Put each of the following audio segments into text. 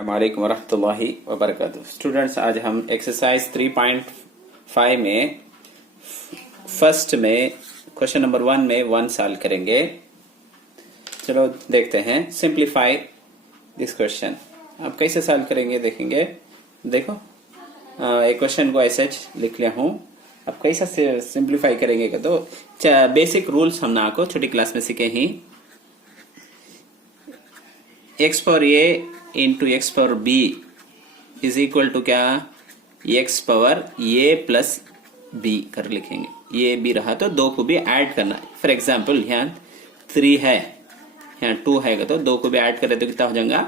वालेकुम वरहमतुल्लाहि वबरकातुहू। स्टूडेंट्स, आज हम एक्सरसाइज 3.5 में फर्स्ट में क्वेश्चन नंबर 1 में 1 सॉल्व करेंगे। चलो देखते हैं। Simplify this question. आप कैसे सॉल्व करेंगे देखेंगे। देखो, एक क्वेश्चन को ऐसे लिख लिया हूं। अब कैसा सिंप्लीफाई करेंगे का तो बेसिक रूल्स हम ना को छोटी क्लास में सीखे ही। X power a into x power b is equal to क्या, x power a plus b कर लिखेंगे। ए बी रहा तो दो को भी ऐड करना है। फॉर एग्जाम्पल यहाँ 3 है, यहाँ 2 है तो दो को भी ऐड करें तो कितना हो जाएगा,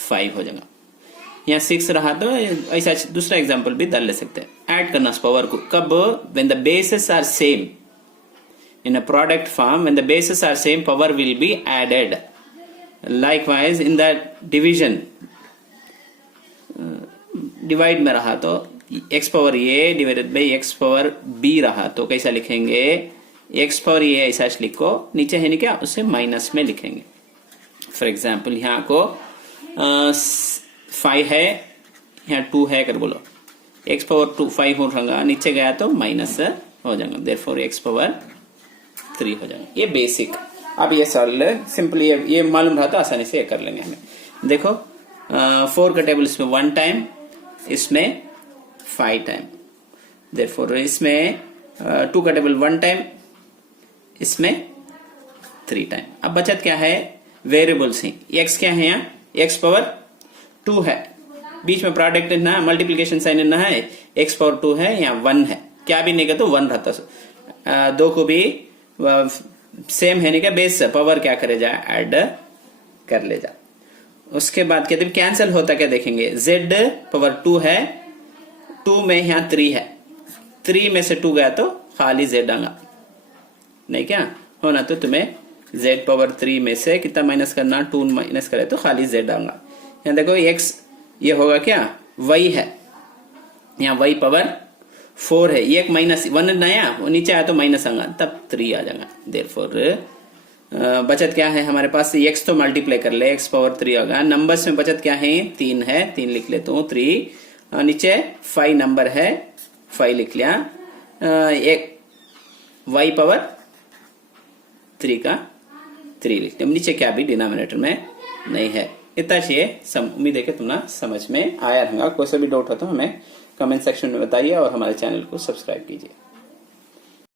5 हो जाएगा। यहाँ 6 रहा तो ऐसा दूसरा एग्जाम्पल भी डाल ले सकते हैं। ऐड करना पावर को कब, when the bases are same in a product form, when the bases are same, power will be added. Likewise in the division, divide में रहा तो x power a divided by x power b रहा तो कैसा लिखेंगे, x power a ऐसा लिखो, नीचे है नहीं क्या उसे माइनस में लिखेंगे। फॉर एग्जाम्पल यहाँ को 5 है, यहाँ 2 है कर बोलो, x पावर 2 5 हो जाएगा, नीचे गया तो माइनस हो जाएगा, देयरफॉर x पावर 3 हो जाएगा। ये बेसिक। अब ये सॉल्व सिंपली ये मालूम रहा तो आसानी से ये कर लेंगे हमें। देखो 4 का टेबल इसमें 1 टाइम, इसमें 5 टाइम, देयरफॉर इसमें 2 का टेबल 1 टाइम, इसमें 3 टाइम। अब बचत क्या है, वेरिएबल्स हैं। x क्या है, यहाँ x पावर 2 है, बीच में प्रोडक्ट ना मल्टीप्लीकेशन साइन ना है, x पावर 2 है, यहाँ 1 है, क्या भी नहीं का तो 1 रहता। दो को भी सेम है नहीं क्या, बेस पावर क्या करे जा, ऐड कर ले जा। उसके बाद कहते कैंसिल होता क्या देखेंगे, z पावर 2 है, 2 में यहाँ 3 है, 3 में से 2 गया तो खाली z आएगा, नहीं क्या होना तो तुम्हें z पावर 3 में से कितना माइनस करना, 2 माइनस करे तो खाली z आएगा। यहाँ देखो x ये होगा क्या, y है, यहाँ y पावर 4 है, एक माइनस 1 नया वो नीचे आया तो माइनस आएगा, तब 3 आ जाएगा। देयरफॉर बचत क्या है हमारे पास, x तो मल्टीप्लाई कर ले, x पावर 3 होगा। नंबर्स में बचत क्या है, 3 है, 3 लिख लेता हूँ, 3 नीचे 5 नंबर है, 5 लिख लिया, एक y पावर 3 का 3 लिख लिया, नीचे क्या भी डिनोमिनेटर में नहीं है। इतना चाहिए। उम्मीद है कि तुम्हें समझ में आया होगा। कोई सा भी डाउट हो तो हमें कमेंट सेक्शन में बताइए और हमारे चैनल को सब्सक्राइब कीजिए।